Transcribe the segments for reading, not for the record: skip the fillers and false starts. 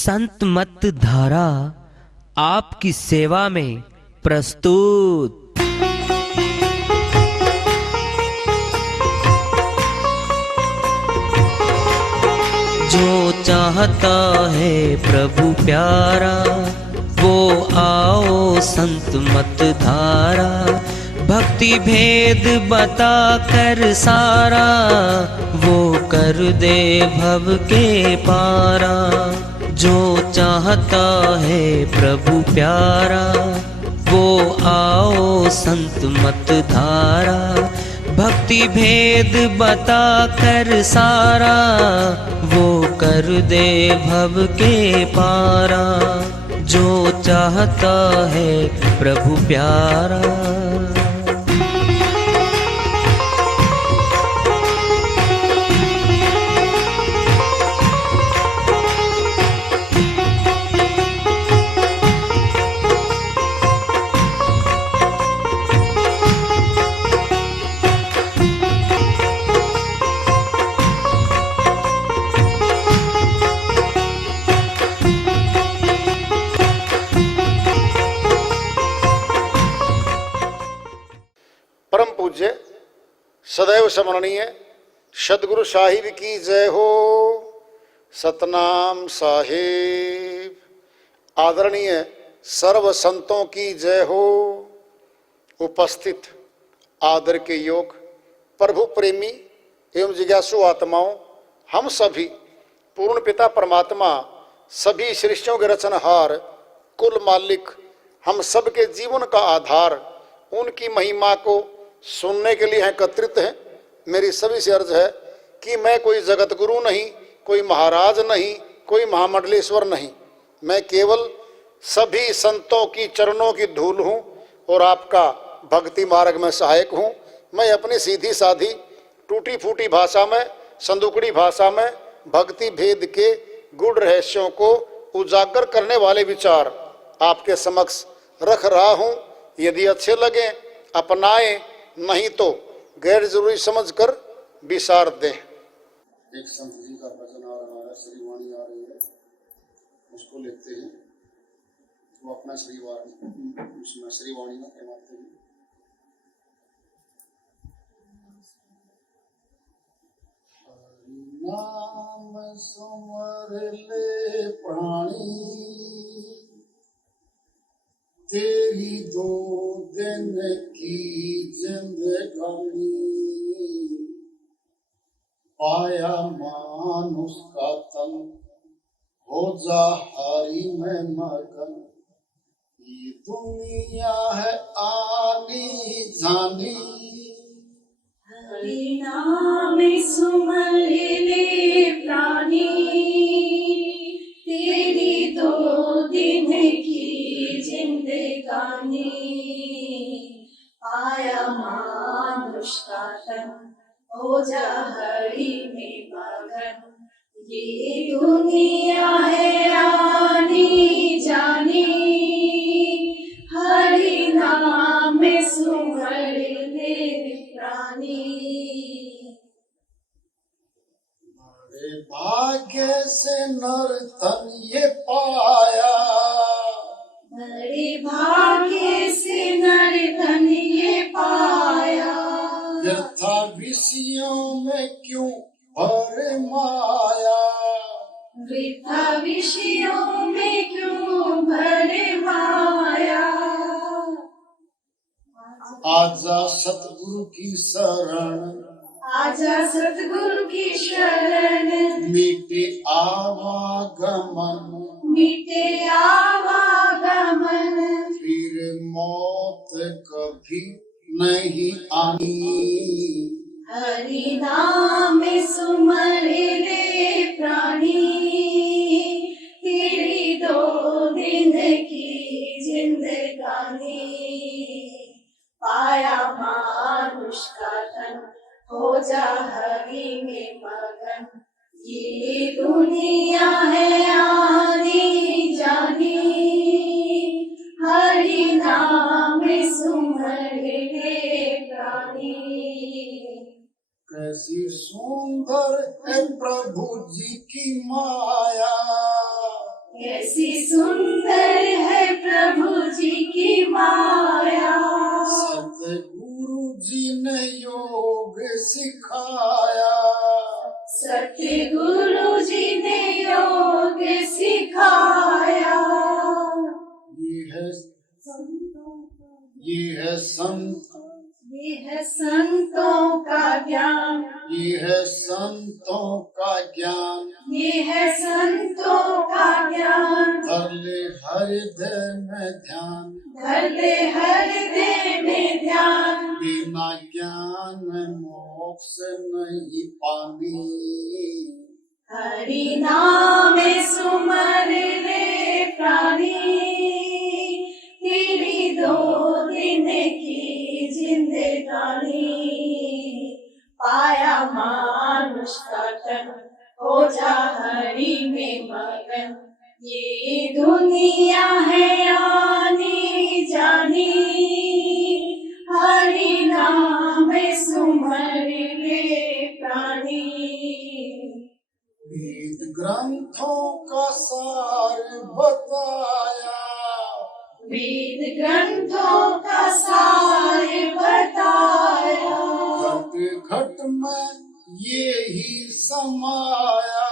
संत मत धारा आपकी सेवा में प्रस्तुत। जो चाहता है प्रभु प्यारा वो आओ संत मत धारा। भक्ति भेद बता कर सारा वो कर दे भव के पारा। जो चाहता है प्रभु प्यारा वो आओ संत मत धारा। भक्ति भेद बता कर सारा वो कर दे भव के पारा। जो चाहता है प्रभु प्यारा। परम पूज्य सदैव स्मरणीय सदगुरु साहिब की जय हो। सतनाम साहिब। आदरणीय सर्व संतों की जय हो। उपस्थित आदर के योग प्रभु प्रेमी एवं जिज्ञासु आत्माओं, हम सभी पूर्ण पिता परमात्मा सभी सृष्टियों के रचनहार कुल मालिक हम सबके जीवन का आधार उनकी महिमा को सुनने के लिए एकत्रित हैं। मेरी सभी से अर्ज है कि मैं कोई जगत गुरु नहीं, कोई महाराज नहीं, कोई महामंडलेश्वर नहीं। मैं केवल सभी संतों की चरणों की धूल हूँ और आपका भक्ति मार्ग में सहायक हूँ। मैं अपनी सीधी साधी टूटी फूटी भाषा में, संदुकड़ी भाषा में भक्ति भेद के गूढ़ रहस्यों को उजागर करने वाले विचार आपके समक्ष रख रहा हूँ। यदि अच्छे लगे अपनाएं, नहीं तो गैर जरूरी समझकर विसार दें। एक संत जी का भजन आ रहा है, श्रीवाणी आ रही है, उसको लेते हैं। वो अपना श्रीवाणी उसमें श्रीवाणी में कहते हैं। नाम सुमर ले प्राणी तेरी दो दिन की जिंदगानी। पाया मानुष का तन हो जा हारी में मगन। ये दुनिया है आनी जानी। हरि नाम सुमर ले प्राणी तेरी दो दिन की जिंदगानी। आया मानुष का तन हो जा हरि में मगन। ये दुनिया है आनी जानी। हरि नाम सुमर ले प्राणी। बड़े भाग्य से नर तन ये पाया। बड़े भाग्य से नर धन ये पाया। व्यर्था विषयों में क्यों भर माया। वृथा विषयों में क्यों भर माया। आजा सतगुरु की शरण। आजा सतगुरु की शरण। मीटे आवागमन। मिटे आवागमन। फिर मौत कभी नहीं आनी। हरि नाम सुमर ले प्राणी तेरी दो दिन की जिंदगानी। पाया मानुष का तन हो जा हरि में मगन। ये दुनिया है आनी जानी। हरि नाम सुमर ले प्राणी। कैसी सुंदर है प्रभु जी की माया। कैसी सुंदर है प्रभु जी की माया। सतगुरु जी ने योग सिखाया, सतगुरु जी ने योग सिखाया। ये है संत, ये है संतों का ज्ञान, ये है संतों का ज्ञान। ये है संतों का ज्ञान। धर ले हृदय में ध्यान, धर ले हृदय में ध्यान। बिना ज्ञान मोक्ष नहीं पानी। हरि नाम सुमर ले प्राणी, तेरी 2 दिन की जिंदगानी। पाया मानुष का तन, हो जा हरि में मगन। ये दुनिया है आनी जानी, हरि नाम सुमर ले प्राणी। वेद ग्रंथों का सार बताया, वेद ग्रंथों का सार बताया। घट घट में ये ही समाया,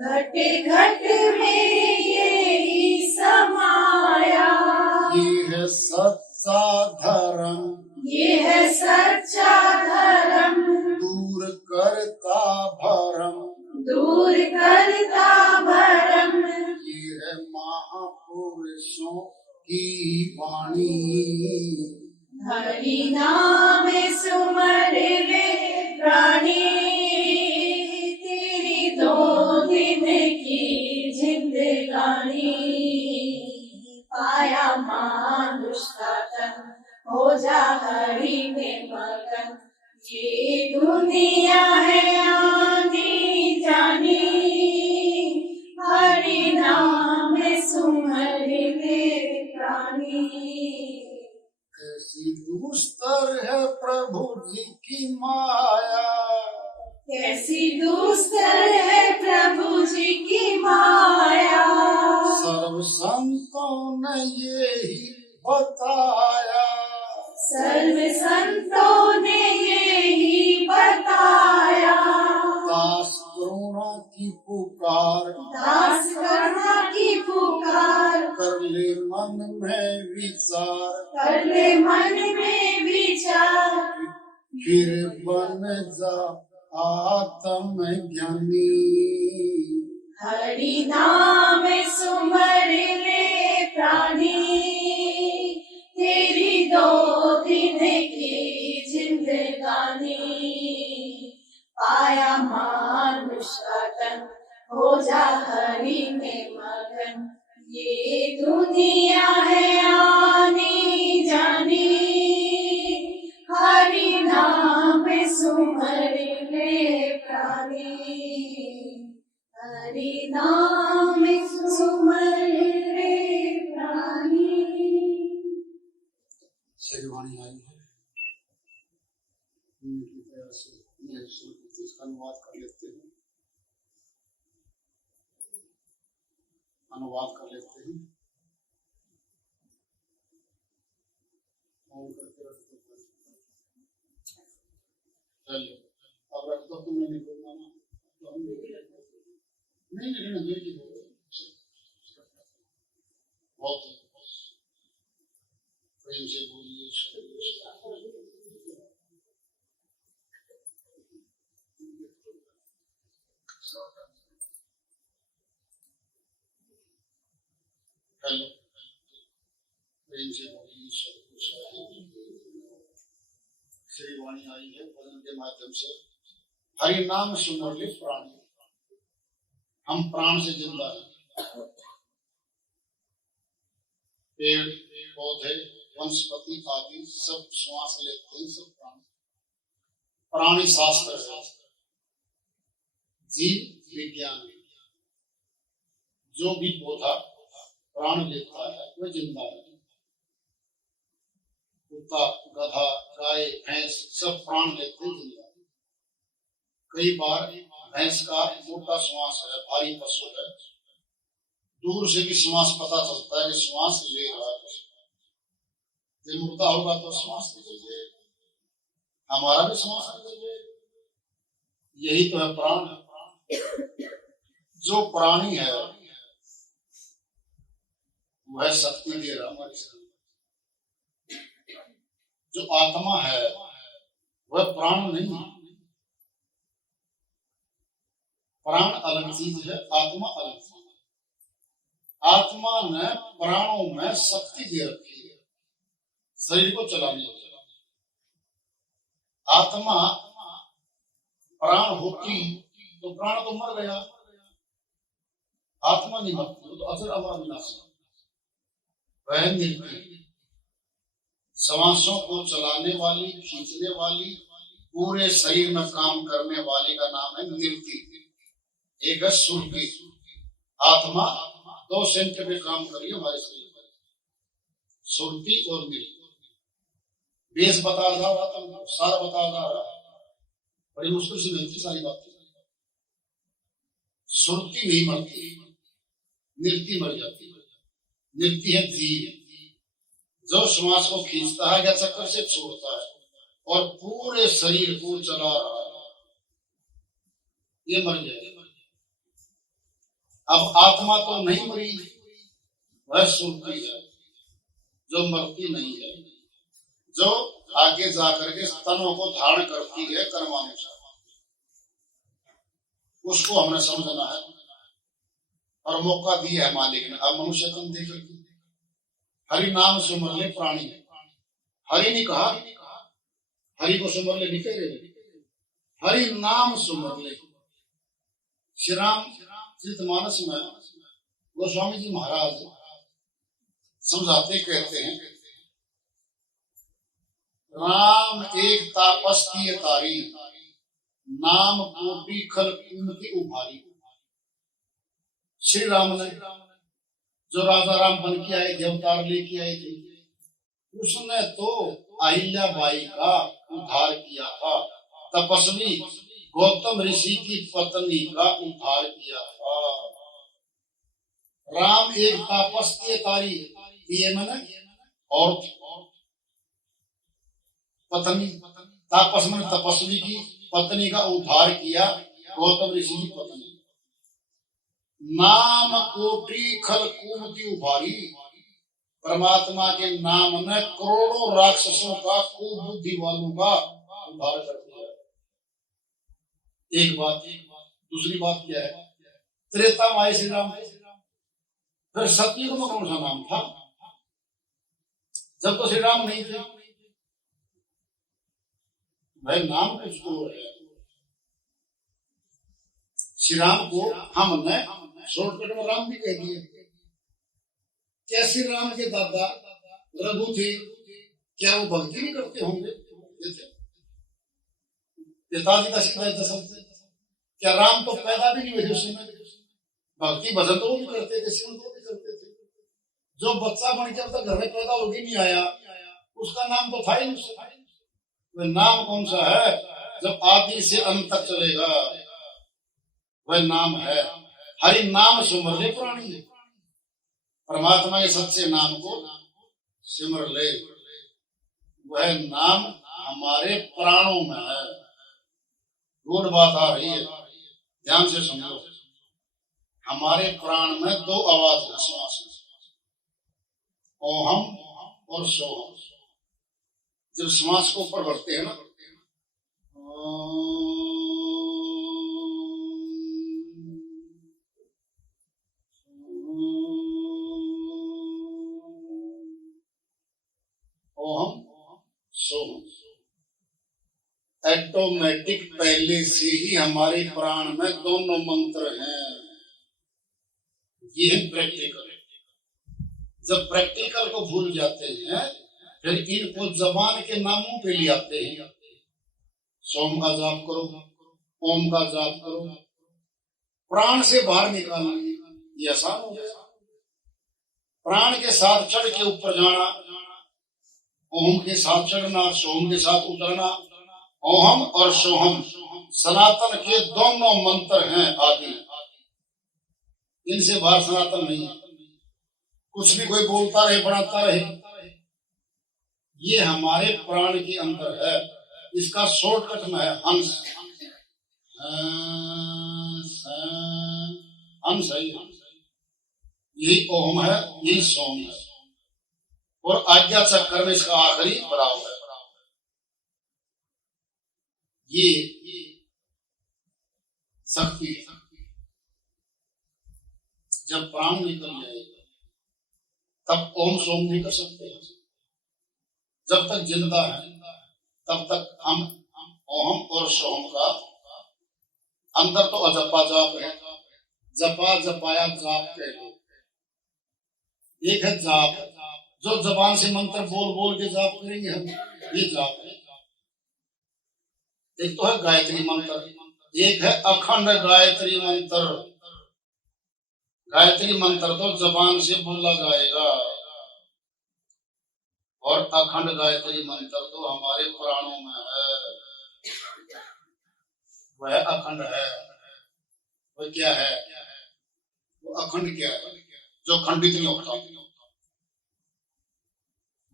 घट घट में ये ही समाया। ये है सच्चा धर्म, ये है सच्चा धर्म। दूर करता भरम, दूर करता भरम। ये है महापुरुषों की वाणी। हरि नाम सुमर ले प्राणी, तेरी 2 दिन की जिंदगानी। पाया मानुष का तन, हो जा हरि में मगन। ये दुनिया है आनी जानी, हरि नाम सुमर ले प्राणी। कैसी दुस्तर है प्रभु जी की माया, कैसी दुस्तर है प्रभु जी की माया। सर्व संतों ने ये ही बताया, सर्व संतों ने ये ही बताया। दास करुणा की पुकार, दास करुणा की पुकार। कर ले मन में विचार, कर ले मन में विचार। फिर बन जा आत्म ज्ञानी। हरि नाम सुमर ले प्राणी, तेरी 2 दिन की जिंदगानी। पाया मानुष का तन, हो जा हरि में मगन। ये दुनिया है आनी जानी, हरि नाम सुमर ले प्राणी। हरि नाम सुमर ले प्राणी। शेरवानी आई है, उनकी दया से यह श्रुति इसका अनुवाद कर लेते हैं। अनुवाद कर लेते हैं। ऑन करके रख दो। चलिए अब रख दो, तुमने नहीं बोलना ना, तो हम नहीं लिखना चाहिए। बहुत प्रेम से बोलिए। हेलो, प्रेम से बोलिए। श्री वाणी आई है भजन के माध्यम से। हरि नाम सुमर ले प्राणी, हम प्राण से जिंदा हैं। पेड़ पौधे वनस्पति आदि सब श्वास लेते हैं, सब प्राण। प्राणी शास्त्र है, जीव विज्ञान। जो भी पौधा प्राण लेता है वह जिंदा है। कुत्ता, गधा, गाय, भैंस सब प्राण लेते हैं, जिंदा है। कई बार भैंस का मोटा श्वास है, भारी पशु है, दूर से भी श्वास पता चलता है कि श्वास ले रहा है। जब मुर्दा होगा तो श्वास निकल जाएगा, हमारा भी श्वास निकल जाएगा। यही तो है प्राण। जो प्राणी है वह शक्ति दे रहा हमारे शरीर। जो आत्मा है वह प्राण नहीं। प्राण अलग चीज है, आत्मा अलग चीज है। आत्मा ने प्राणों में शक्ति दे रखी है शरीर को चलाने के लिए। आत्मा प्राण होती तो प्राण तो मर गया, आत्मा नहीं मरती, तो अजर अमर विनाशी वह निर्जीव। श्वासों को चलाने वाली, खींचने वाली, पूरे शरीर में काम करने वाली का नाम है निर्जीव। एक है सुरती। आत्मा 2 सेंटर पे काम करिए हमारे शरीर पर, सुरती और निर्जीव। बेस बता जा रहा था, सारा बता जा रहा, बड़ी मुश्किल से मिलती सारी बातें। सुरती नहीं मरती, निर्जीव मर जाती है। निर्जीव है जीव, जो श्वास को खींचता है या चक्कर से छोड़ता है और पूरे शरीर को चला रहा है, ये मर जाएगा। अब आत्मा तो नहीं मरी, वह सुरती है जो मरती नहीं है, जो आगे जाकर के स्तनों को धारण करती है कर्मानुसार। उसको हमने समझना है और मौका दिया है मालिक ने। अब मनुष्य तुम देख लो, हरि नाम सुमर ले प्राणी। हरि नहीं कहा, हरि को सुमर ले नहीं कह रहे, हरि नाम सुमर ले। श्री राम चरितमानस में गोस्वामी जी महाराज समझाते कहते हैं, राम एक तापस की तारी, नाम कोटि खल की उभारी। श्री राम ने जो राजा राम बन के आए थे, अवतार लेके आए थे, उसने तो अहिल्या बाई का उद्धार किया था। तपस्वी गौतम ऋषि की पत्नी का उद्धार किया था। राम एक तापस की तारी, ये मैंने और पत्नी, तापस में तपस्वी की पत्नी का उद्धार किया, गौतम ऋषि की पत्नी। नाम कोटि खल कुमति उभारी, परमात्मा के नाम ने करोड़ों राक्षसों का, कुबुद्धि वालों का उद्धार कर दिया। एक बात। दूसरी बात क्या है, त्रेता में आए श्री राम, फिर सतयुग में कौन सा नाम था? जब तो श्री राम नहीं थे, भाई नाम किसको है? श्री राम को हमने शॉर्टकट में राम भी कह दिए। क्या श्री राम के दादा रघु थे, क्या वो भक्ति नहीं करते होंगे? पिताजी का शिकायत दशरथ, क्या राम तो पैदा भी नहीं हुए थे उस समय? भक्ति भजन तो वो भी करते थे, शिव तो भी करते थे। जो बच्चा बन के अब तक घर में पैदा होके नहीं आया, उसका नाम तो था ही नहीं। वह नाम कौन सा है? जब आदि से अंत तक चलेगा, वह नाम है। हरि नाम सुमर ले प्राणी। परमात्मा के सच्चे नाम को सिमर ले, वह नाम हमारे प्राणों में है। गुड बात आ रही है, ध्यान से समझो। हमारे प्राण में 2 आवाज है श्वास में, ओहम और सोहम। जब श्वास को ऊपर बढ़ते हैं ना, ओहम सोहम, ऑटोमेटिक पहले से ही हमारे प्राण में दोनों मंत्र हैं। ये है प्रैक्टिकल। जब प्रैक्टिकल को भूल जाते हैं, फिर इनको जबान के नामों पे ले आते हैं। सोम का जाप करो, ओम का जाप करो, प्राण से बाहर निकालना ये आसान हो गया। प्राण के साथ चढ़ के ऊपर जाना, ओम के साथ चढ़ना, सोम के साथ उतरना। ओहम और सोहम सनातन के दोनों मंत्र हैं आदि। इनसे बाहर सनातन नहीं है। कुछ भी कोई बोलता रहे, बढ़ाता रहे, ये हमारे प्राण के अंदर है। इसका शॉर्टकट में है हंस। हंस है, यही ओम है, यही सोम है, और आज्ञा चक्कर में इसका आखिरी बराबर है। ये शक्ति जब प्राण निकल जाएगा तब ओम सोम नहीं कर सकते। जब तक जिंदा है तब तक हम ओम और सोम का अंदर तो अजपा जाप है। जपा जपाया जाप कह लो। एक है जाप, जो जबान से मंत्र बोल बोल के जाप करेंगे हम, ये जाप है। एक तो है गायत्री मंत्र, एक है अखंड गायत्री मंत्र। गायत्री मंत्र तो जबान से बोला जाएगा, और अखंड गायत्री मंत्र तो हमारे प्राणों में है। वह अखंड है। वह क्या है? वो अखंड क्या है? जो खंडित नहीं होता,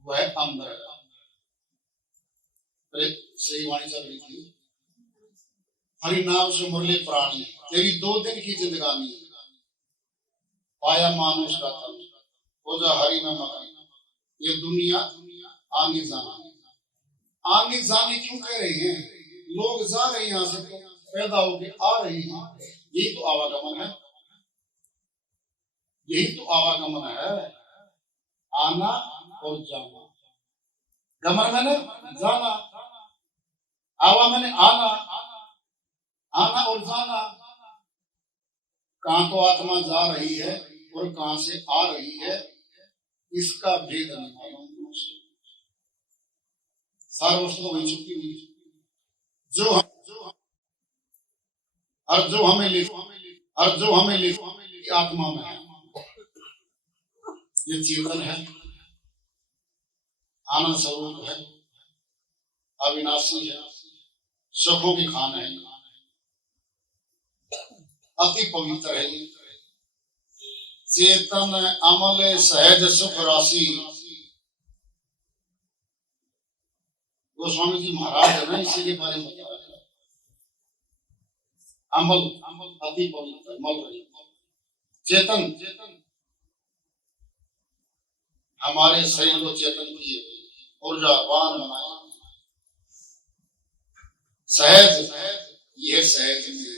वह अंदर है। सही वाणी चल रही थी, हरि नाम से मुरली प्राणी, तेरी 2 दिन की जिंदगानी, पाया मानुष का तन, हो जा हरि में मगन। ये दुनिया आगे जाना, आगे जाने क्यों कह रहे हैं? लोग जा रहे हैं यहाँ से, तो पैदा होके आ रही हैं। यही तो आवागमन है, यही तो आवागमन है। आना और जाना। गमन मैंने जाना, आवा मैंने आना, आना और जाना। कहां तो आत्मा जा रही है और कहां से आ रही है, इसका भेद नहीं मालूम। सारी वस्तु तो वही चुकी हुई, जो हमें ले आत्मा में है। ये चेतन है, आनंद स्वरूप है, अविनाशी है, सुखों की खान है, अति पवित्र है। चेतन अमल सहज सुख राशि। गोस्वामी जी महाराज है ना, इसी के बारे में बता रहे हैं। अमल अति पवित्र, मल रही चेतन हमारे शरीर को चेतन किए, ऊर्जावान बनाए। सहज, यह सहज में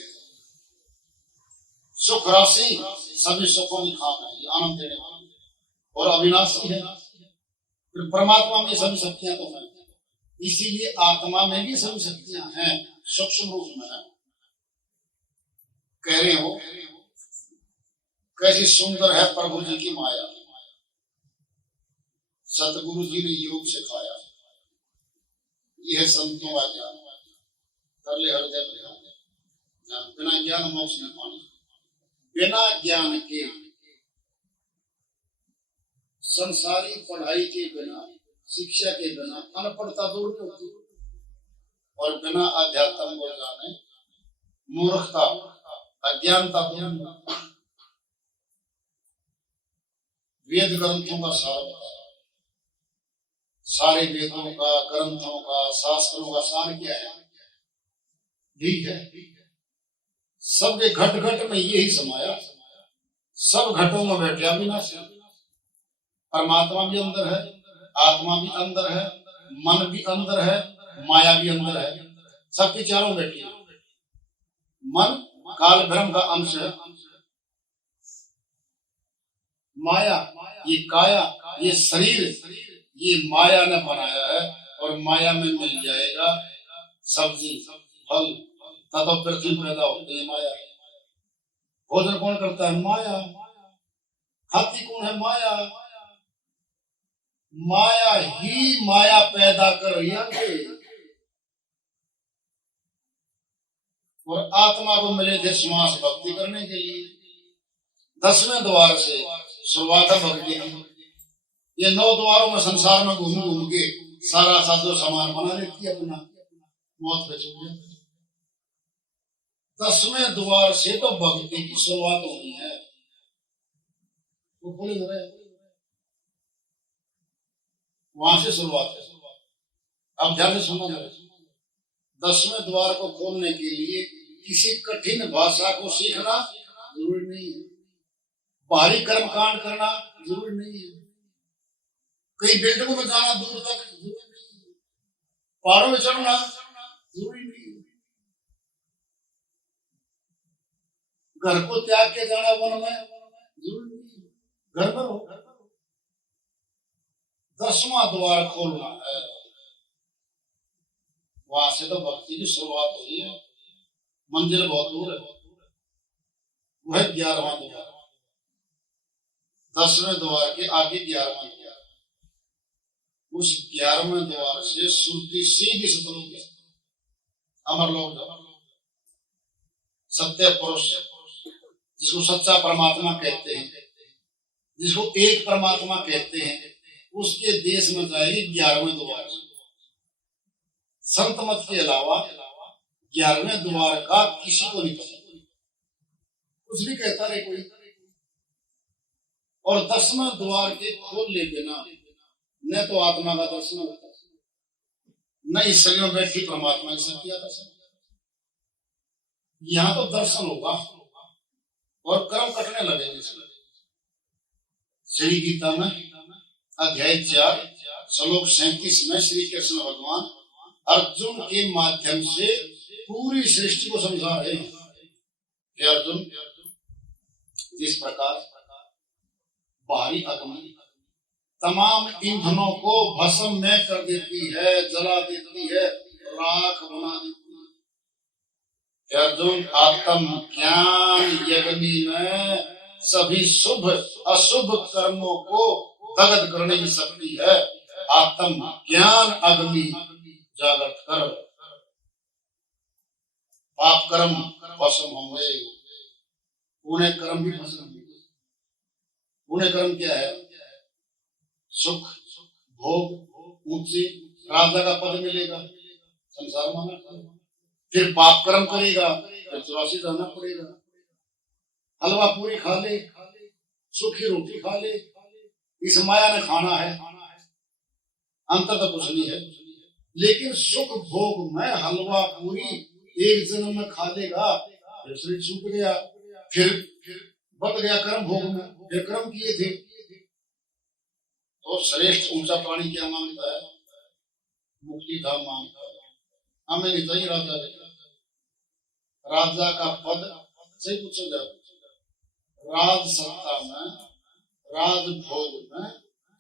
सुख राशि, सभी सुखों की खान है, ये आनंद देने वाला, और अविनाशी है। फिर परमात्मा में सभी शक्तियां तो हैं, इसीलिए आत्मा में भी सभी शक्तियां हैं, सूक्ष्म रूप में है। कह रहे हो कैसी सुंदर है प्रभु जी की माया। सतगुरु जी ने योग सिखाया, यह संतों का ज्ञान। कर ले हृदय में ध्यान, बिना ज्ञान मोक्ष नहीं पाना। बिना ज्ञान के, संसारी पढ़ाई के बिना, शिक्षा के बिना अनपढ़ता दूर नहीं होती, और बिना अध्यात्म को जाने मूर्खता, अज्ञानता दूर नहीं होती। वेद ग्रंथों का सार बताया, सारे वेदों का, ग्रंथों का, शास्त्रों का सार क्या है? यही है। सबके घट घट में यही समाया, सब घटों में बैठा अविनाशी। परमात्मा भी अंदर है, आत्मा भी अंदर है, मन भी अंदर है, माया भी अंदर है, सबके चारों बैठी है। मन काल ब्रह्म का अंश है, माया ये काया, ये शरीर, ये माया ने बनाया है, और माया में मिल जाएगा सब्जी फल, तब पृथ्वी पैदा होती है। माया भोजन कौन करता है? माया। खाती कौन है? माया। माया ही माया पैदा कर रही है। और आत्मा को मिले थे श्वास भक्ति करने के लिए। 10वें द्वार से शुरुआत है भक्ति की। ये 9 द्वारों में संसार में घूम घूम के सारा साधो सामान बना लेती है, अपना मौत पे छूट जाती है। 10वें द्वार से तो भक्ति की शुरुआत होनी है। वो पुलिस रहे, वहां से शुरुआत है। अब ध्यान से सुनना जरा। 10वें द्वार को खोलने के लिए किसी कठिन भाषा को सीखना जरूरी नहीं है, बाहरी कर्म कांड करना जरूरी नहीं है, कई बिल्डिंगों में जाना दूर तक जरूरी नहीं है, पहाड़ों में चढ़ना जरूरी नहीं है, घर को त्याग के जाना वन में जरूरी नहीं है, घर पर हो। 10वां द्वार खोलना है, वहां से तो भक्ति की शुरुआत हुई है। मंदिर बहुत दूर है, वह 11वां द्वार, 10वें द्वार के आगे 11वां द्वार, उस 11वें द्वार से सुरती सीधी सतलोक है, अमरलोक, सत्य पुरुष जिसको सच्चा परमात्मा कहते हैं, जिसको एक परमात्मा कहते हैं, उसके देश में जाएगी 11वें द्वार। संत मत के अलावा 11वें द्वार का किसी को नहीं पता, कुछ भी कहता रहे कोई। और 10वें द्वार के खोलने बिना न तो आत्मा का दर्शन होता, न इस शरीर में बैठी परमात्मा की शक्ति का दर्शन। यहाँ तो दर्शन होगा और कर्म कटने लगेंगे। श्री गीता में अध्याय 4 श्लोक 37 में श्री कृष्ण भगवान अर्जुन के माध्यम से पूरी सृष्टि को समझा रहे हैं कि अर्जुन, जिस प्रकार बाहरी अग्नि तमाम ईंधनों को भस्म में कर देती है, जला देती है, राख बना देती है, अर्जुन आत्म ज्ञान यज्ञ में सभी शुभ अशुभ कर्मों को दग्ध करने की शक्ति है। आत्म ज्ञान अग्नि जागृत कर, पाप कर्म भस्म होंगे, पुण्य कर्म भी भस्म होंगे। पुण्य कर्म क्या है? सुख भोग, ऊंचे राजा का पद मिलेगा, संसार माना। फिर पाप कर्म करेगा, फिर 84 जाना पड़ेगा, हलवा पूरी खा ले, सूखी रोटी खा ले, इस माया ने खाना है, अंतर तो कुछ नहीं है। लेकिन सुख भोग में हलवा पूरी एक जन्म में खा लेगा, फिर शरीर छूट गया, फिर बच गया कर्म भोग में, फिर कर्म किए थे। तो श्रेष्ठ ऊंचा प्राणी क्या मांगता है? मुक्ति धाम मांगता है। हमें नहीं चाहिए राजा, राजा का पद सही पूछो जाओ, राज सत्ता में, राज भोग में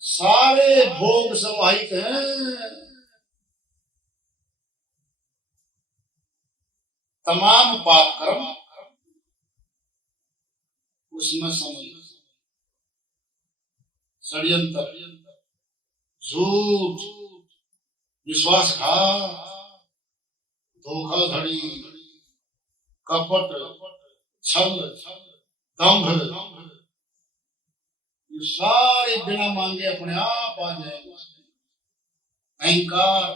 सारे भोग समाहित हैं। तमाम पाप कर्म उसमें सम्मिलित, षड्यंत्र, झूठ, विश्वासघात, धोखाधड़ी, कपट, छल, दंभ, ये सारे बिना मांगे अपने आप आ जाएंगे। अहंकार,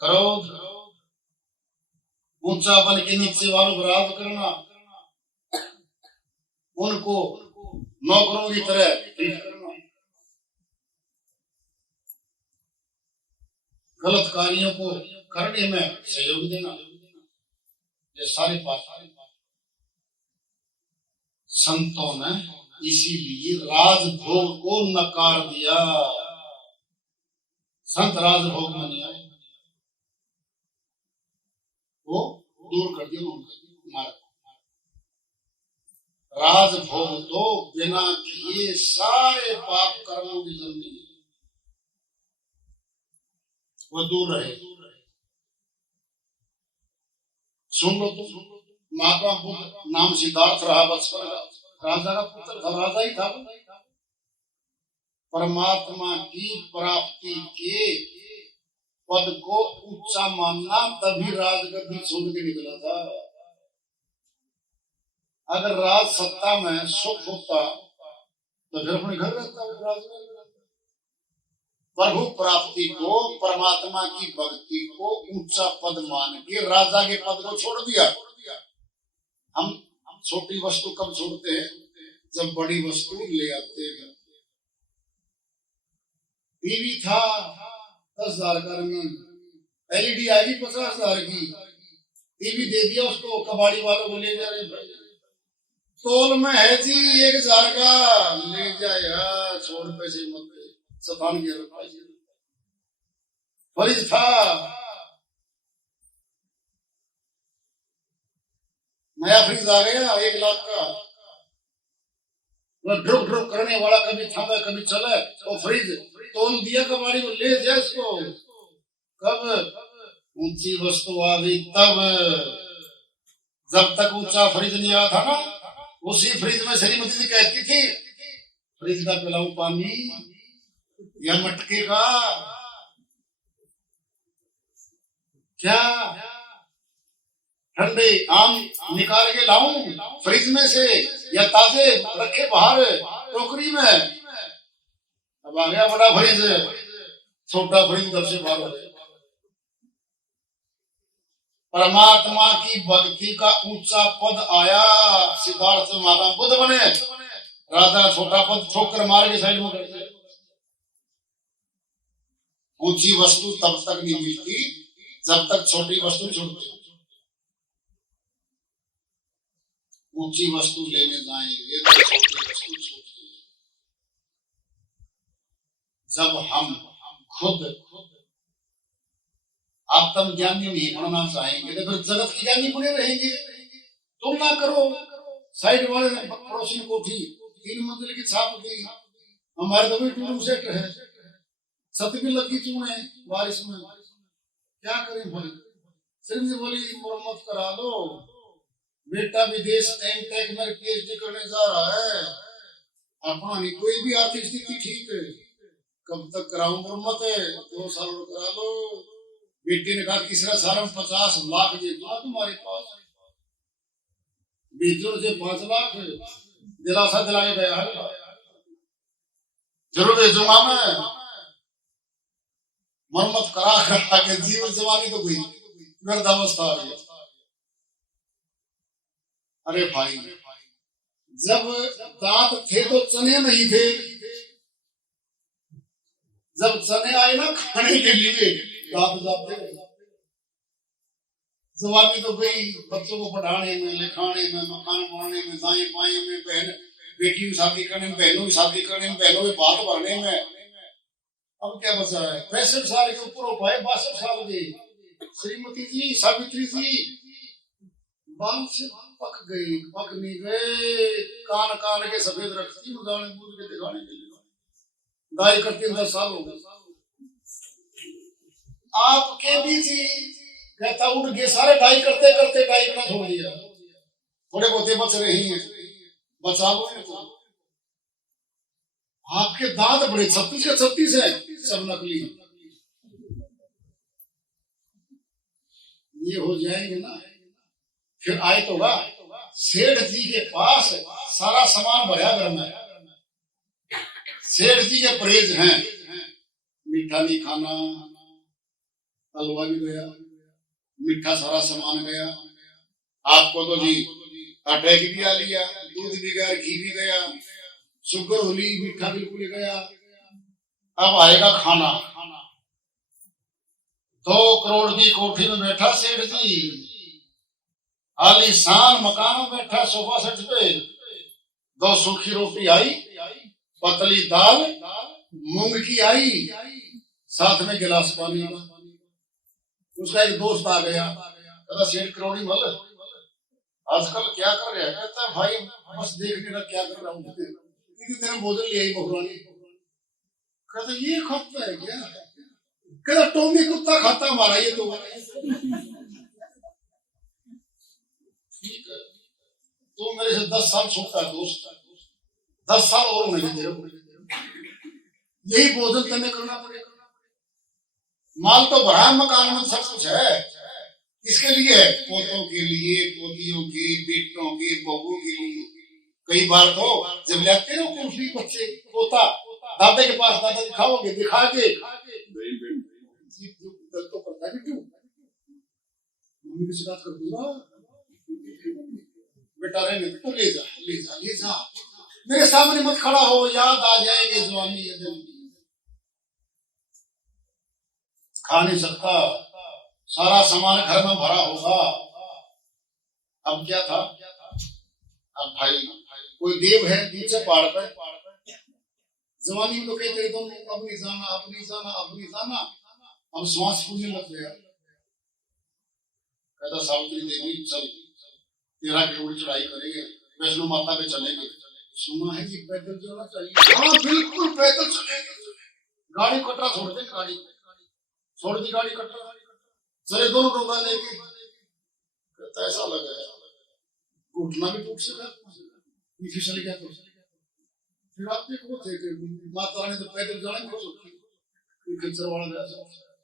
क्रोध, ऊंचा बन के नीचे वालों को राज करना, उनको नौकरों की तरह ट्रीट करना, गलत कार्यों को करने में सहयोग देना, ये सारे पाप। संतों ने इसीलिए राजभोग को नकार दिया। संत राजभोग में नहीं आए, वो दूर कर दिया उन्होंने। राजभोग तो बिना किए सारे पाप कर्मों की जल्दी वो दूर रहे। सुन लो तुम, महात्मा बुद्ध नाम सिद्धार्थ रहा बचपन का, राजा का पुत्र था, राजा ही था। परमात्मा की प्राप्ति के पद को ऊंचा मानना तभी राजगद्दी छोड़ के निकला था। अगर राज सत्ता में सुख होता तो फिर अपने घर रहता है, राज में। प्रभु प्राप्ति को, परमात्मा की भक्ति को ऊंचा पद मान के राजा के पद को छोड़ दिया। हम छोटी वस्तु कब छोड़ते हैं? जब बड़ी वस्तु ले आते हैं। टीवी था 10,000 का रंगीन, एलईडी आएगी 50,000 की, टीवी दे दिया उसको, कबाड़ी वालों को ले जा रहे भाई, तोल में है जी 1,000 का, ले जाए यार, छोड़ पैसे मत दे, सतान के फ्रिज था, नया फ्रिज आ गया 1 लाख का, वो ड्रुक ड्रुक करने वाला, कभी थामे कभी चले, वो फ्रिज तोल दिया कबाड़ी को, ले जाए इसको। कब ऊंची वस्तु आ गई तब, जब तक ऊंचा फ्रिज नहीं आया था ना, उसी फ्रिज में श्रीमती जी कहती थी, फ्रिज का पिलाऊं पानी या मटके का, क्या ठंडे आम निकाल के लाऊं फ्रिज में से, या ताजे रखे बाहर टोकरी में। अब आ गया बड़ा फ्रिज, छोटा फ्रिज तब से बाहर हो गया। परमात्मा की भक्ति का ऊंचा पद आया, सिद्धार्थ महात्मा बुद्ध बने, राधा छोटा पद ठोकर मार के साइड में कर दिया। ऊंची वस्तु तब तक नहीं मिलती जब तक छोटी वस्तु छोड़ती। ऊंची वस्तु लेने जाएंगे तो छोटी वस्तु छोड़ती। जब हम खुद आत्मज्ञानी नहीं बनना चाहेंगे तो फिर जगत की ज्ञानी बने रहेंगे। तुलना करो, साइड वाले पड़ोसी कोठी 3 मंजिल की छाप दी, हमारे तो भी 2 रूम सेट है, छत भी लगी चूने बारिश में, क्या करें भाई। सिर्फ बोली मरम्मत करा लो, बेटा विदेश एमटेक में पीएचडी करने जा रहा है, अपना नहीं कोई भी आर्थिक स्थिति ठीक है, कब तक कराऊं मरम्मत है, 2 साल करा लो। बेटे ने कहा तीसरा साल में 50 लाख दे दूंगा तुम्हारे पास, बेचो से 5 लाख दिलासा दिलाए गया है, जरूर भेजूंगा मैं। मरम्मत करा के जीवन जवानी तो गई, वृद्धावस्था आ गई। अरे भाई, जब दांत थे तो चने नहीं थे, जब चने आए ना खाने के लिए दांत जाते, जवानी तो गई, बच्चों को पढ़ाने में, लिखाने में, मकान बनाने में, दाएं बाएं में, बहन बेटियों की शादी करने में, बहनों की शादी करने में, बहनों के बाल भरने में। अब क्या बचा है? 65 साल के ऊपर हो पाए, 62 साल के श्रीमती जी, सावित्री जी बाल से पक गई, पक नहीं गए, कान कान के सफेद रखती, उदाहरण दूध के दिखाने के लिए दाई करते 10 साल हो गए। आपके भी जी कहता उठ गए सारे, डाई करते करते डाई करना छोड़ दिया, थोड़े बहुते बच रहे हैं, बचा लो इनको। आपके दांत बड़े 36 के 36 है, सब नकली। ये हो जाएंगे ना, फिर आए तो सेठ जी के पास सारा सामान भरा घर में, सेठ जी के परहेज हैं, मीठा नहीं खाना, हलवा भी गया, मीठा सारा सामान गया, आपको तो जी अटैक भी आ लिया, दूध भी गया, घी भी गया, शुगर होली, मीठा बिल्कुल गया। अब आएगा खाना। 2 करोड़ की कोठी में बैठा सेठ जी, आलीशान मकान में बैठा, सोफा सेट पे 2 सूखी रोटी आई, पतली दाल मूंग की आई, साथ में गिलास पानी। उसका एक दोस्त आ गया, कहता सेठ करोड़ी मल आजकल क्या कर रहा है? कहता भाई बस देखने का क्या कर रहा हूँ, तेरा भोजन ले आई बहुरानी। कहता ये खाता है क्या? कहता टोमी कुत्ता खाता हमारा ये तो। ठीक है, तो मेरे से 10 साल छोटा है दोस्त, 10 साल और होने दे, यही भोजन तने करना पड़ेगा। माल तो भरा, मकान में सब कुछ है, इसके लिए है, पोतों के लिए, पोतियों के, बेटों के, बहुओं के लिए। कई बार तो जब लेते हो कुल्फी बच्चे पोता दादे के पास, दादा दिखाओगे, दिखा के तो करता भी क्यों, मम्मी की शिकायत कर दूंगा, बेटा रहने तो ले जा ले जा ले जा, मेरे सामने मत खड़ा हो, याद आ जाएगी जवानी ये दिन। खा नहीं सकता, सारा सामान घर में भरा होगा। अब क्या था, अब भाई कोई देव है नीचे पहाड़ पर, जवानी में तो कहते थे तुम अपनी जाना अपनी जाना अपनी जाना। अब श्वास फूलने लग गया। कहता सावित्री देवी चल 13 किलोमीटर चढ़ाई करेंगे, वैष्णो माता पे चलेंगे। सुना है कि पैदल चलना चाहिए। हाँ बिल्कुल पैदल चलेंगे। गाड़ी कटरा छोड़ दे, गाड़ी छोड़ दी, गाड़ी कटरा चले दोनों डोंगा लेके। कहता ऐसा लगा घुटना भी टूट सका, फिसल गया तो। फिर आप देखो थे कि माता रानी तो पैदल जाने को सोची। खच्चर वाला गया,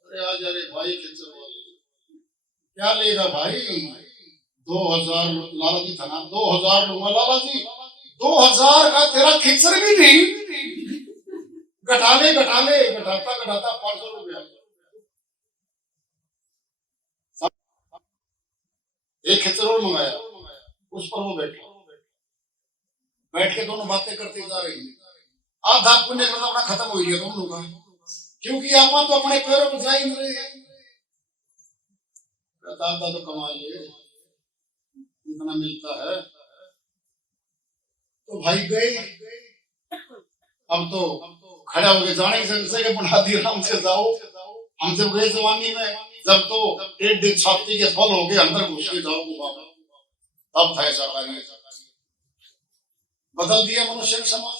अरे आ जा रे भाई खच्चर वाले, क्या लेगा भाई? 2000 लाला जी था ना, 2000 लूंगा लाला जी। 2000 का तेरा खच्चर भी नहीं। घटाता 500 रुपया। एक खच्चर और मंगाया, उस पर वो बैठ के दोनों बातें करते जा रही है। आधा पुण्य करना अपना खत्म हो गया दोनों का, क्योंकि आप तो अपने पैरों पर जा ही नहीं रहे। दादा तो कमा ले, इतना मिलता है तो भाई गए। अब तो खड़ा हो गए, जाने के बना दिया हमसे जाओ। हम जब गए जवानी में, जब तो 1.5 छाती के फल हो गए, अंदर घुस के जाओ बाबा, तब फैसला करिए। बदल दिया मनुष्य का समाज।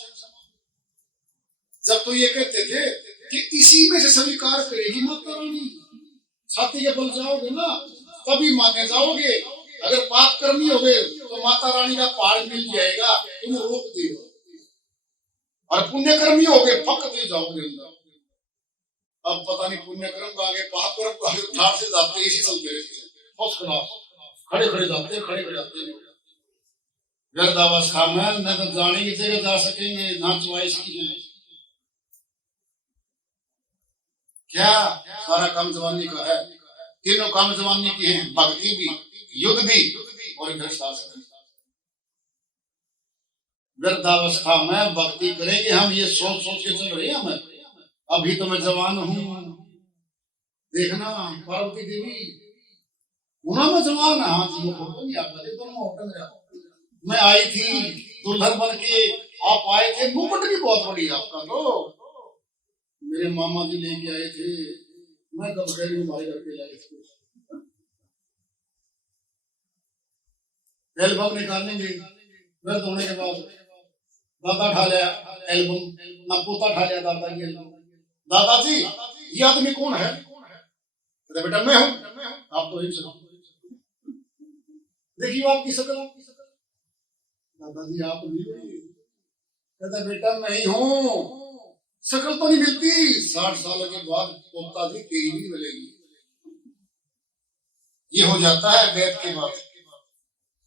जब तो ये कहते थे कि इसी में से स्वीकार करेगी माता रानी, छाती के बल जाओगे ना तभी माने जाओगे। अगर पाप कर्मी हो गए तो माता रानी का पहाड़ मिल जाएगा, तुम रोक दियो। और पुण्य कर्मी हो गए फक दे जाओगे अंदर। अब पता नहीं पुण्य कर्म का आगे पाप कर्म का आगे ठाट से जाते, इसी चलते रहते, फर्स्ट क्लास खड़े जाते। वृद्धावस्था में न तो जाने की जगह जा सकेंगे, ना चॉइस की है। क्या सारा काम जवानी का है? तीनों काम जवानी के हैं, भक्ति भी, युद्ध भी और शासन। वृद्धावस्था में भक्ति करेंगे हम, ये सोच के चल रहे हैं हमें। अभी तो मैं जवान हूँ, देखना पार्वती देवी उन्होंने जवान है। हाँ जी, फोटो नहीं आता, दोनों होटल मैं आई थी दुल्हन बन के, आप आए थे, मुकुट भी बहुत बड़ी आपका। तो मेरे मामा जी लेके आए थे, मैं कब गई हमारे घर पे लाए थे। एल्बम निकालेंगे, व्रत होने के बाद दादा ठा लिया एल्बम, ना पोता ठा लिया दादा की एल्बम। दादाजी ये आदमी कौन है? बेटा मैं हूँ। आप तो देखिए आपकी शकल। दादाजी आप नहीं हो? कहता बेटा मैं ही हूँ। शकल तो नहीं मिलती, 60 साल के बाद पोता जी तेरी भी मिलेगी। ये हो जाता है वेद के बाद।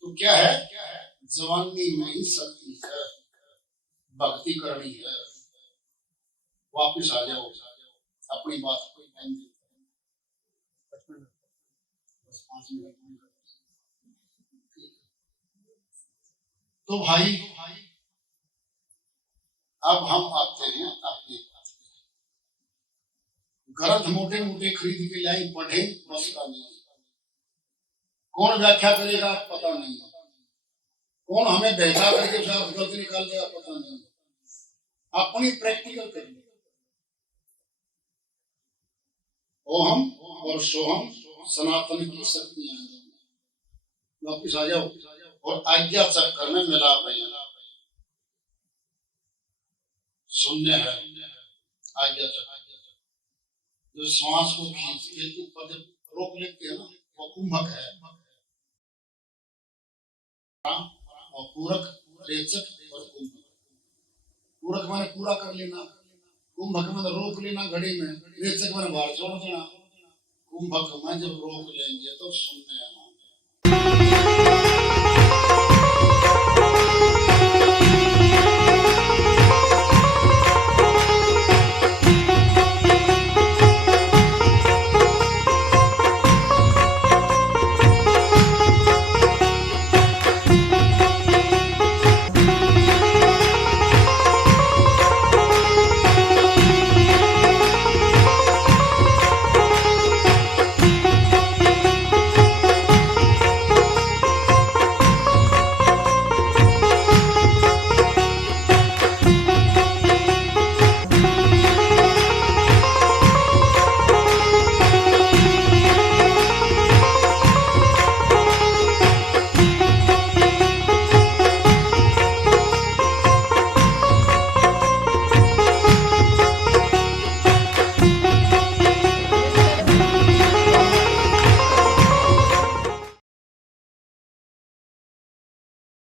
तो क्या है, जवानी में ही शक्ति है, भक्ति करनी है। वापिस आ जाओ अपनी बात को। 5 मिनट। तो भाई अब हम आते हैं अपने पास। ग्रंथ मोटे मोटे खरीद के लाई, पढ़े बस का नहीं। कौन व्याख्या करेगा पता नहीं, कौन हमें बैठा करके गलत निकाल देगा पता नहीं। अपनी प्रैक्टिकल करेंगे। ओहम और सोहम सनातन की शक्तियां हैं। वापिस आ जाओ और आज्ञा चक्कर में मिला रहे। शून्य है आज्ञा चक्कर। जो श्वास को खींच के ऊपर रोक लेते हैं ना, वो कुंभक है। और पूरक, रेचक और कुंभक। पूरक मैंने पूरा कर लेना, कुंभक में रोक लेना घड़ी में, रेचक में बाहर छोड़ देना। कुंभक में जब रोक लेंगे तो शून्य है।